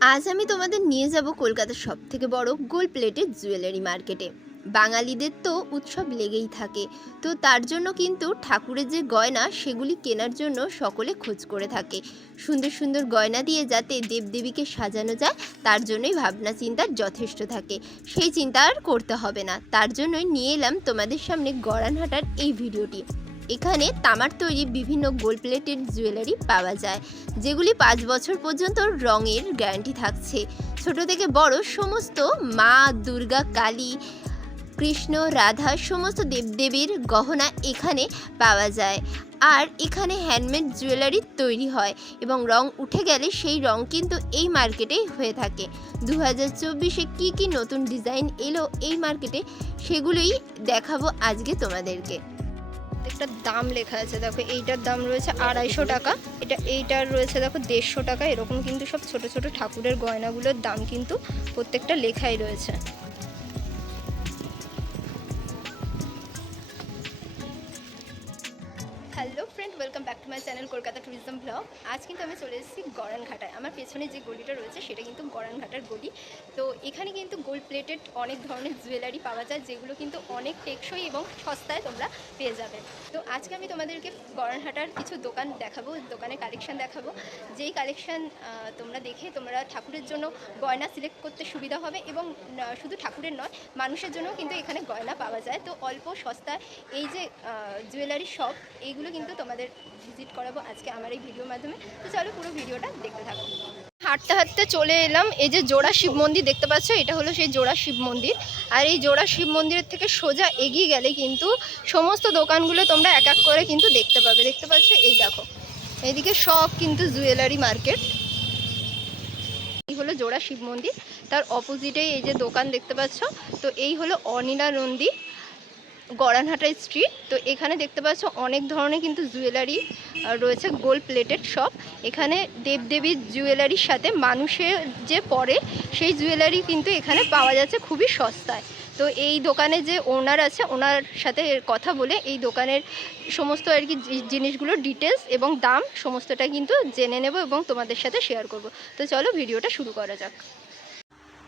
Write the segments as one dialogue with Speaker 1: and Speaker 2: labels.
Speaker 1: আজ আমি তোমাদের নিয়ে যাব কলকাতার সব থেকে বড় গোল্ড প্লেটেড জুয়েলারি মার্কেটে। বাঙালিদের তো উৎসব লেগেই থাকে। তো তার জন্য কিন্তু ঠাকুরের যে গয়না, সেগুলি কেনার জন্য সকলে খোঁজ করে থাকে। সুন্দর সুন্দর গয়না দিয়ে যাতে দেবদেবীকে সাজানো যায়, তার জন্যই ভাবনা চিন্তার যথেষ্ট থাকে। সেই চিন্তা আর করতে হবে না। তার জন্যই নিয়ে এলাম তোমাদের সামনে গড়ানহাটার এই ভিডিওটি। এখানে তামার তৈরি বিভিন্ন গোল্ড প্লেটেড জুয়েলারি পাওয়া যায়, যেগুলি পাঁচ বছর পর্যন্ত রঙের গ্যারান্টি থাকছে। ছোট থেকে বড় সমস্ত মা, দুর্গা, কালী, কৃষ্ণ, রাধা, সমস্ত দেবদেবীর গহনা এখানে পাওয়া যায়। আর এখানে হ্যান্ডমেড জুয়েলারি তৈরি হয় এবং রং উঠে গেলে সেই রং কিন্তু এই মার্কেটেই হয়ে থাকে। দু হাজার চব্বিশে কী কী নতুন ডিজাইন এলো এই মার্কেটে সেগুলোই দেখাবো আজকে তোমাদেরকে। একটা দাম লেখা আছে। দেখো, এইটার দাম রয়েছে আড়াইশো টাকা। এটা এইটার রয়েছে, দেখো, দেড়শো টাকা। এরকম কিন্তু সব ছোট ছোট ঠাকুরের গয়নাগুলোর দাম কিন্তু প্রত্যেকটা লেখাই রয়েছে। পেছনে যে গলিটা রয়েছে সেটা কিন্তু গড়ানঘাটার গলি। তো এখানে কিন্তু গোল্ড প্লেটেড অনেক ধরনের জুয়েলারি পাওয়া যায়, যেগুলো কিন্তু অনেক টেকসই এবং সস্তায় তোমরা পেয়ে যাবে। তো আজকে আমি তোমাদেরকে গড়ানহাটার কিছু দোকান দেখাবো, দোকানের কালেকশান দেখাবো। যেই কালেকশান তোমরা দেখে তোমরা ঠাকুরের জন্য গয়না সিলেক্ট করতে সুবিধা হবে এবং শুধু ঠাকুরের নয়, মানুষের জন্যও কিন্তু এখানে গয়না পাওয়া যায়। তো অল্প সস্তায় এই যে জুয়েলারি শপ এইগুলো কিন্তু তোমাদের ভিজিট করাবো আজকে আমার এই ভিডিওর মাধ্যমে। তো চলো পুরো ভিডিওটা দেখতে থাকো। হাঁটতে হাঁটতে চলে এলাম। এই যে জোড়া শিব মন্দির দেখতে পাচ্ছ, এটা হলো সেই জোড়া শিব মন্দির। আর এই জোড়া শিব মন্দিরের থেকে সোজা এগিয়ে গেলে কিন্তু সমস্ত দোকানগুলো তোমরা এক এক করে কিন্তু দেখতে পাবে। দেখতে পাচ্ছ, এই দেখো। এইদিকে সব কিন্তু জুয়েলারি মার্কেট। এই হলো জোড়া শিব মন্দির। তার অপোজিটেই এই যে দোকান দেখতে পাচ্ছ, তো এই হলো অনিলা নন্দী। গড়ানহাটা স্ট্রিট তো এখানে দেখতে পাচ্ছ অনেক ধরনের কিন্তু জুয়েলারি রয়েছে গোল্ড প্লেটেড শপ এখানে দেবদেবীর জুয়েলারির সাথে মানুষের যে পরে, সেই জুয়েলারি কিন্তু এখানে পাওয়া যাচ্ছে খুবই সস্তায়। তো এই দোকানে যে ওনার আছে, ওনার সাথে কথা বলে এই দোকানের সমস্ত আর কি জি- জিনিসগুলোর ডিটেলস এবং দাম, সমস্তটা কিন্তু জেনে নেব এবং তোমাদের সাথে শেয়ার করব। তো চলো ভিডিওটা শুরু করা যাক।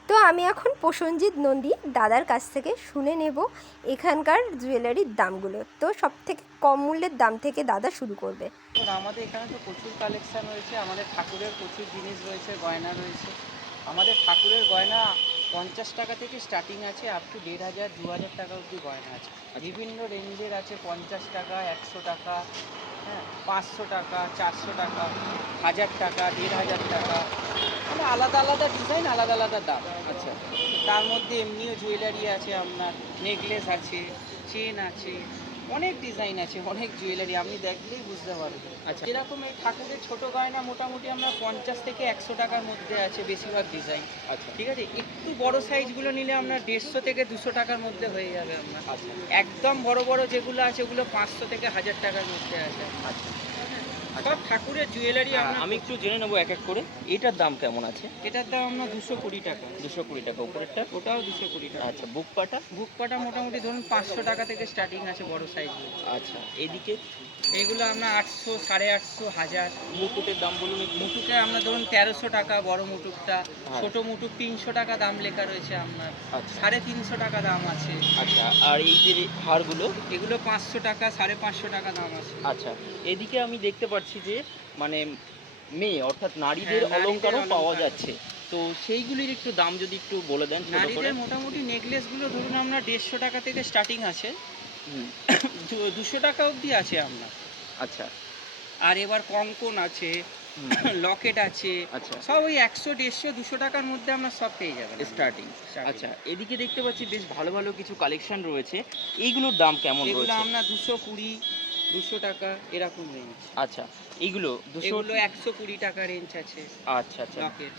Speaker 1: তো আমি এখন প্রসঞ্জিৎ নন্দী দাদার কাছ থেকে শুনে নেব এখানকার জুয়েলারির দামগুলো। তো সব থেকে কম মূল্যের দাম থেকে দাদা শুরু করবে।
Speaker 2: আমাদের এখানে তো প্রচুর কালেকশন রয়েছে, আমাদের ঠাকুরের প্রচুর জিনিস রয়েছে, গয়না রয়েছে। আমাদের ঠাকুরের গয়না পঞ্চাশ টাকা থেকে স্টার্টিং আছে আপ টু দেড় হাজার দু হাজার টাকা অবধি গয়না আছে। বিভিন্ন রেঞ্জের আছে পঞ্চাশ টাকা একশো টাকা হ্যাঁ পাঁচশো টাকা চারশো টাকা হাজার টাকা দেড় হাজার টাকা। মানে আলাদা আলাদা ডিজাইন আলাদা আলাদা দাম। আচ্ছা। তার মধ্যে এমনিও জুয়েলারি আছে আপনার নেকলেস আছে চেন আছে অনেক ডিজাইন আছে অনেক জুয়েলারি আপনি দেখলেই বুঝতে পারবেন। আচ্ছা। যেরকম এই ঠাকুরের ছোট গয়না মোটামুটি আমরা পঞ্চাশ থেকে একশো টাকার মধ্যে আছে বেশিরভাগ ডিজাইন আচ্ছা। ঠিক আছে? একটু বড় সাইজগুলো নিলে আপনার দেড়শো থেকে দুশো টাকার মধ্যে হয়ে যাবে আপনার আচ্ছা। একদম বড় বড় যেগুলো আছে ওগুলো পাঁচশো থেকে হাজার টাকার মধ্যে আছে। আচ্ছা। সব ঠাকুরের জুয়েলারি
Speaker 3: হ্যাঁ, আমি একটু জেনে নেব এক এক করে। এটার দাম কেমন আছে?
Speaker 2: এটার দাম আপনার দুশো কুড়ি টাকা।
Speaker 3: দুশো কুড়ি টাকা উপরেরটা?
Speaker 2: ওটাও দুশো কুড়ি টাকা।
Speaker 3: আচ্ছা বুক পাটা?
Speaker 2: বুক পাটা মোটামুটি ধরুন পাঁচশো টাকা থেকে স্টার্টিং আছে বড় সাইজগুলো
Speaker 3: আচ্ছা এদিকে?
Speaker 2: এগুলো আপনার আটশো সাড়ে আটশো হাজার।
Speaker 3: মুকুটের দাম বলুন
Speaker 2: মুটুকে আমরা ধরুন তেরোশো টাকা বড় মুটুকটা
Speaker 3: হ্যাঁ।
Speaker 2: ছোট মুটুক তিনশো টাকা দাম লেখা রয়েছে আপনার
Speaker 3: আচ্ছা।
Speaker 2: সাড়ে তিনশো টাকা দাম আছে।
Speaker 3: আচ্ছা। আর এই যে হারগুলো?
Speaker 2: এগুলো পাঁচশো টাকা সাড়ে পাঁচশো টাকা দাম আছে।
Speaker 3: আচ্ছা এদিকে আমি দেখতে পাচ্ছি যে মানে মেয়ে অর্থাৎ নারীদের
Speaker 2: হ্যাঁ, নারীদের
Speaker 3: অলংকারও পাওয়া
Speaker 2: অলংকার।
Speaker 3: যাচ্ছে। তো সেইগুলির একটু দাম যদি একটু বলে দেন ছোট করে।
Speaker 2: নারীদের মোটামুটি নেকলেসগুলো ধরুন আমরা দেড়শো টাকা থেকে স্টার্টিং আছে।
Speaker 3: হুম,
Speaker 2: দুশো টাকা অবধি আছে আপনার
Speaker 3: আচ্ছা।
Speaker 2: আর এবার কঙ্কন আছে লকেট আছে।
Speaker 3: আচ্ছা।
Speaker 2: সব ওই একশো দেড়শো দুশো টাকার মধ্যে আমরা সব পেয়ে যাবেন
Speaker 3: স্টার্টিং আচ্ছা এদিকে দেখতে পাচ্ছি বেশ ভালো ভালো কিছু কালেকশন রয়েছে। এইগুলোর দাম কেমন
Speaker 2: এগুলো আমরা দুশো কুড়ি দুশো টাকা এরকম রেঞ্জ
Speaker 3: আচ্ছা এইগুলো দুশো
Speaker 2: একশো কুড়ি টাকা রেঞ্জ আছে।
Speaker 3: আচ্ছা আচ্ছা।
Speaker 2: লকেট।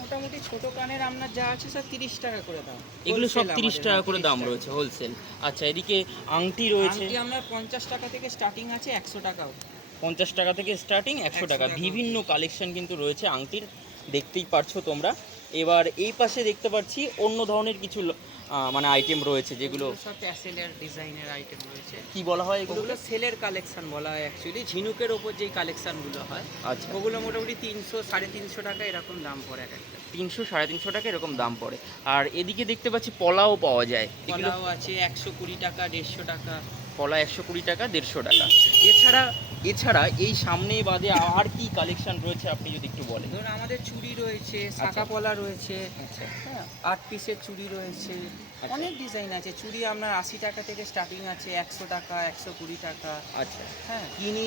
Speaker 2: মোটামুটি ছোট কানের আপনার যা আছে সব তিরিশ টাকা করে দাম।
Speaker 3: এগুলো সব তিরিশ টাকা করে দাম রয়েছে হোলসেল আচ্ছা এদিকে আংটি রয়েছে।
Speaker 2: আংটি আমরা পঞ্চাশ টাকা থেকে স্টার্টিং আছে একশো টাকাও।
Speaker 3: পঞ্চাশ টাকা থেকে স্টার্টিং একশো টাকা। বিভিন্ন কালেকশন কিন্তু রয়েছে আংটির। দেখতেই পারছ তোমরা। এবার এই পাশে দেখতে পাচ্ছি অন্য ধরনের কিছু মানে আইটেম রয়েছে যেগুলো
Speaker 2: সব ডিজাইনের আইটেম রয়েছে।
Speaker 3: কি বলা হয় এগুলো
Speaker 2: সেলের কালেকশন বলা হয় অ্যাকচুয়ালি ঝিনুকের ওপর যেই কালেকশনগুলো হয়
Speaker 3: আচ্ছা।
Speaker 2: ওগুলো মোটামুটি তিনশো সাড়ে তিনশো টাকা এরকম দাম পড়ে এক একটা।
Speaker 3: তিনশো সাড়ে তিনশো টাকা এরকম দাম পড়ে। আর এদিকে দেখতে পাচ্ছি পলাও পাওয়া যায়। এগুলো
Speaker 2: আছে একশো কুড়ি টাকা দেড়শো টাকা।
Speaker 3: কলা একশো কুড়ি টাকা দেড়শো টাকা। এছাড়া এছাড়া এই সামনে বাদে আর কি কালেকশন রয়েছে আপনি যদি একটু বলেন?
Speaker 2: ধরুন আমাদের চুড়ি রয়েছে
Speaker 3: আচ্ছা।
Speaker 2: শাখা পলা রয়েছে
Speaker 3: আচ্ছা।
Speaker 2: হ্যাঁ আট পিসের চুড়ি রয়েছে
Speaker 3: আচ্ছা।
Speaker 2: অনেক ডিজাইন আছে। চুড়ি আপনার আশি টাকা থেকে স্টার্টিং আছে একশো টাকা একশো কুড়ি টাকা।
Speaker 3: আচ্ছা।
Speaker 2: হ্যাঁ গিনি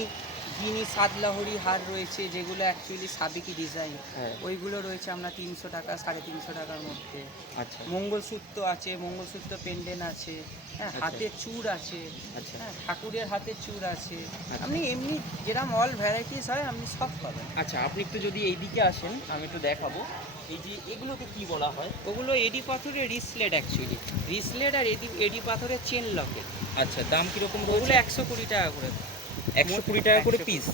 Speaker 2: গিনি সাত লাহরি হার রয়েছে যেগুলো অ্যাকচুয়ালি সাবিকি ডিজাইন ওইগুলো রয়েছে আমরা তিনশো টাকা সাড়ে তিনশো টাকার মধ্যে।
Speaker 3: আচ্ছা।
Speaker 2: মঙ্গলসূত্র আছে মঙ্গলসূত্র পেন্ডেন আছে হ্যাঁ
Speaker 3: আচ্ছা।
Speaker 2: হাতের চূড় আছে
Speaker 3: আচ্ছা।
Speaker 2: হ্যাঁ ঠাকুরের হাতের চূড় আছে।
Speaker 3: আচ্ছা।
Speaker 2: আপনি এমনি যেরকম অল ভ্যারাইটিস হয় আপনি সব পাবেন।
Speaker 3: আচ্ছা আপনি একটু যদি এইদিকে আসেন আমি একটু দেখাবো। এই যে এগুলোকে কি বলা হয়?
Speaker 2: ওগুলো এডি পাথরের রিসলেট অ্যাকচুয়ালি রিসলেট আর এডি এডি পাথরের চেন লকেট
Speaker 3: আচ্ছা দাম কীরকম
Speaker 2: ওগুলো একশো কুড়ি টাকা করে।
Speaker 3: একশো কুড়ি টাকা করে
Speaker 2: 100
Speaker 3: পিস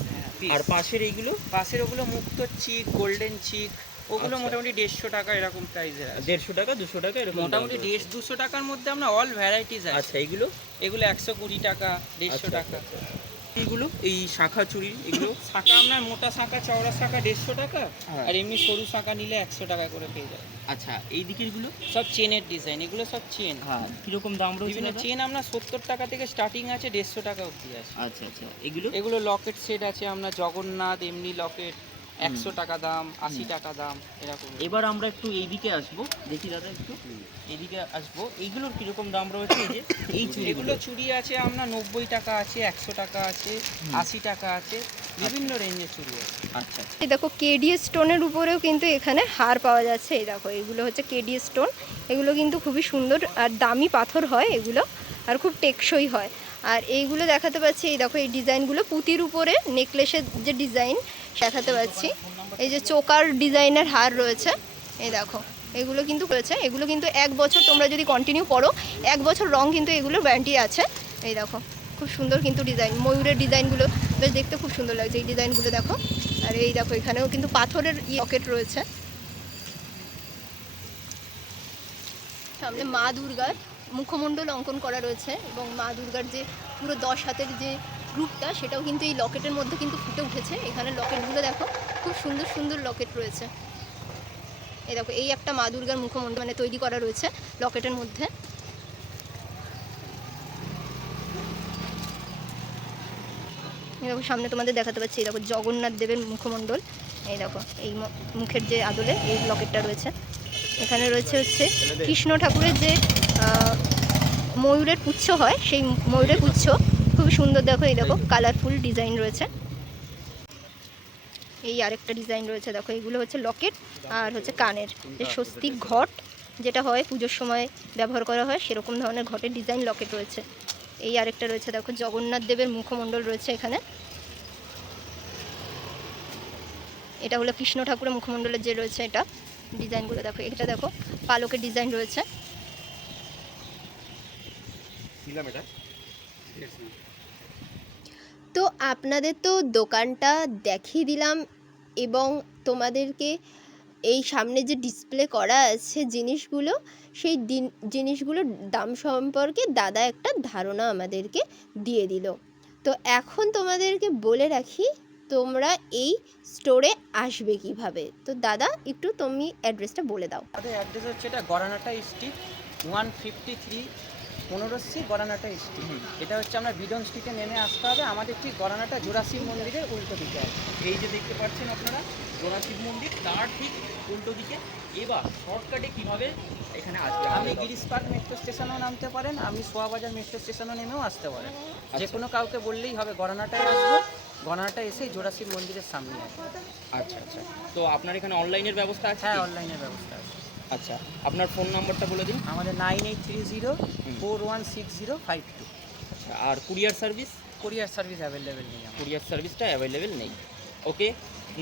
Speaker 3: আর পাশের এইগুলো?
Speaker 2: পাশের ওগুলো মুক্ত চিক গোল্ডেন চিক ওগুলো
Speaker 3: আচ্ছা।
Speaker 2: মোটামুটি দেড়শো টাকা এরকম প্রাইসের আছে।
Speaker 3: দেড়শো টাকা দুশো টাকা এরকম
Speaker 2: মোটামুটি দেড় দুশো টাকার মধ্যে আমরা অল ভ্যারাইটিস আছে।
Speaker 3: আচ্ছা এইগুলো?
Speaker 2: এগুলো একশো কুড়ি টাকা দেড়শো
Speaker 3: আচ্ছা,
Speaker 2: টাকা।
Speaker 3: এইগুলো এই শাখা চুরি এগুলো।
Speaker 2: শাখা আপনার মোটা শাখা চওড়া শাখা দেড়শো টাকা
Speaker 3: হ্যাঁ।
Speaker 2: আর এমনি সরু শাঁখা নিলে একশো টাকা করে পেয়ে যায়
Speaker 3: আচ্ছা এই দিকেরগুলো?
Speaker 2: সব চেনের ডিজাইন এগুলো সব চেন।
Speaker 3: হ্যাঁ কীরকম দাম রয়েছে
Speaker 2: বিভিন্ন চেন আমরা সত্তর টাকা থেকে স্টার্টিং আছে দেড়শো টাকা অবধি আছে।
Speaker 3: আচ্ছা আচ্ছা এগুলো?
Speaker 2: এগুলো লকেট সেট আছে আমরা জগন্নাথ এমনি লকেট একশো টাকা দাম আশি টাকা দাম এরকম।
Speaker 3: এবার আমরা একটু এইদিকে আসব। দেখি দাদা একটু। এইদিকে আসব। এইগুলোর কীরকম দাম রয়েছে? এই যে এই
Speaker 2: এগুলো
Speaker 3: চুড়িগুলো।
Speaker 2: চুড়ি আছে আপনার নব্বই টাকা আছে একশো টাকা আছে আশি টাকা আছে বিভিন্ন রেঞ্জের চুড়ি আছে।
Speaker 3: আচ্ছা আচ্ছা।
Speaker 1: এই দেখো কেডি স্টোনের উপরেও কিন্তু এখানে হার পাওয়া যাচ্ছে। এই দেখো এগুলো হচ্ছে কেডি স্টোন। এগুলো কিন্তু খুবই সুন্দর আর দামি পাথর হয় এগুলো আর খুব টেকসই হয়। আর এইগুলো দেখাতে পাচ্ছি, এই দেখো, এই ডিজাইনগুলো পুঁতির উপরে, নেকলেসের যে ডিজাইন দেখাতে পাচ্ছি। এই যে চোকার ডিজাইনের হার রয়েছে, এই দেখো, এগুলো কিন্তু রয়েছে। এগুলো কিন্তু এক বছর তোমরা যদি কন্টিনিউ করো, এক বছর রং কিন্তু এগুলোর ওয়ারেন্টি আছে। এই দেখো, খুব সুন্দর কিন্তু ডিজাইন, ময়ূরের ডিজাইনগুলো বেশ দেখতে খুব সুন্দর লাগছে, এই ডিজাইনগুলো দেখো। আর এই দেখো, এখানেও কিন্তু পাথরের পকেট রয়েছে। সামনে মা দুর্গার মুখমণ্ডল অঙ্কন করা রয়েছে এবং মা দুর্গার যে পুরো দশ হাতের যে গ্রুপটা সেটাও কিন্তু এই লকেটের মধ্যে কিন্তু ফুটে উঠেছে। এখানে লকেটগুলো দেখো, খুব সুন্দর সুন্দর লকেট রয়েছে। এই দেখো, এই একটা মা দুর্গার মুখমণ্ডল মানে তৈরি করা রয়েছে লকেটের মধ্যে। দেখো, সামনে তোমাদের দেখাতে পাচ্ছি, এই দেখো, জগন্নাথ দেবের মুখমণ্ডল এই দেখো, এই মুখের যে আদলে এই লকেটটা রয়েছে। এখানে রয়েছে হচ্ছে কৃষ্ণ ঠাকুরের যে ময়ূরের পুচ্ছ হয়, সেই ময়ূরের পুচ্ছ। খুব সুন্দর দেখো এই দেখো কালারফুল ডিজাইন রয়েছে। এই আরেকটা ডিজাইন রয়েছে, দেখো, এগুলো হচ্ছে লকেট আর হচ্ছে কানের। যে স্বস্তিক ঘট, যেটা হয় পুজোর সময় ব্যবহার করা হয়, সেরকম ধরনের ঘটের ডিজাইন লকেট রয়েছে। এই আরেকটা রয়েছে, দেখো, জগন্নাথ দেবের মুখমণ্ডল রয়েছে এখানে। এটা হলো কৃষ্ণ ঠাকুরের মুখমণ্ডলের যে রয়েছে এটা। ডিজাইনগুলো দেখো, এটা দেখো, পালকের ডিজাইন রয়েছে। তো আপনাদের তো দোকানটা দেখিয়ে দিলাম এবং তোমাদেরকে এই সামনে যে ডিসপ্লে করা আছে জিনিসগুলো সেই দিন জিনিসগুলোর দাম সম্পর্কে দাদা একটা ধারণা আমাদেরকে দিয়ে দিল। তো এখন তোমাদেরকে বলে রাখি তোমরা এই স্টোরে আসবে কীভাবে? তো দাদা একটু তুমি অ্যাড্রেসটা বলে দাও।
Speaker 2: আমাদের অ্যাড্রেস হচ্ছে এটা Garanata street one fifty three পনেরোশি Garanata street এটা হচ্ছে আমরা বিডন স্ট্রিটে নেমে আসতে হবে। আমাদের ঠিক গড়ানাটা জোড়াশিব মন্দিরের উল্টো দিকে আছে।
Speaker 3: এই যে দেখতে পাচ্ছেন আপনারা জোড়া শিব মন্দির তার ঠিক উল্টো দিকে। এবার শর্টকাটে কীভাবে এখানে আসবে?
Speaker 2: আপনি গিরিশ পার্ক মেট্রো স্টেশনেও নামতে পারেন আপনি সোয়াবাজার মেট্রো স্টেশনেও নেমেও আসতে পারেন। যে
Speaker 3: আচ্ছা।
Speaker 2: কোনো কাউকে বললেই হবে গড়ানাটায় আসব। গড়ানাটা এসেই জোড়াশিব মন্দিরের সামনে আছে
Speaker 3: আচ্ছা আচ্ছা। তো আপনার এখানে অনলাইনের ব্যবস্থা আছে
Speaker 2: হ্যাঁ অনলাইনের ব্যবস্থা
Speaker 3: আচ্ছা আপনার ফোন নাম্বারটা বলে দিন।
Speaker 2: আমাদের nine eight three zero four one six zero five two
Speaker 3: আচ্ছা আর courier service
Speaker 2: courier service available নেই
Speaker 3: কুরিয়ার সার্ভিসটা অ্যাভেলেবেল নেই। ওকে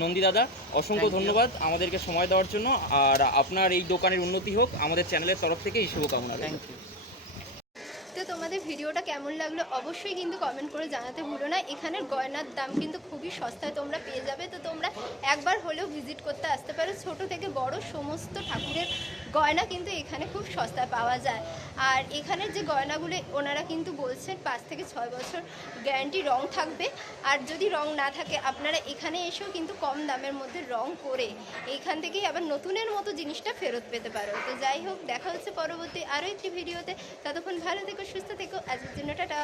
Speaker 3: নন্দী দাদা অসংখ্য ধন্যবাদ আমাদেরকে সময় দেওয়ার জন্য। আর আপনার এই দোকানের উন্নতি হোক আমাদের চ্যানেলের তরফ থেকে এই শুভকামনা।
Speaker 2: থ্যাংক ইউ
Speaker 1: ভিডিওটা কেমন লাগল অবশ্যই কিন্তু কমেন্ট করে জানাতে ভুলো না। এখানের গয়নার দাম কিন্তু খুবই সস্তায় তোমরা পেয়ে যাবে। তো তোমরা একবার হলেও ভিজিট করতে আসতে পারো। ছোট থেকে বড় সমস্ত ঠাকুরের গয়না কিন্তু এখানে খুব সস্তায় পাওয়া যায়। আর এখানের যে গয়নাগুলো ওনারা কিন্তু বলছেন পাঁচ থেকে ছয় বছর গ্যারান্টি রং থাকবে। আর যদি রং না থাকে, আপনারা এখানে এসেও কিন্তু কম দামের মধ্যে রং করে এইখান থেকেই আবার নতুনের মতো জিনিসটা ফেরত পেতে পারো। তো যাই হোক, দেখা হচ্ছে পরবর্তী আরও একটি ভিডিওতে। ততক্ষণ ভালো থেকো, সুস্থ থেকো। আজকের জন্য টাটা।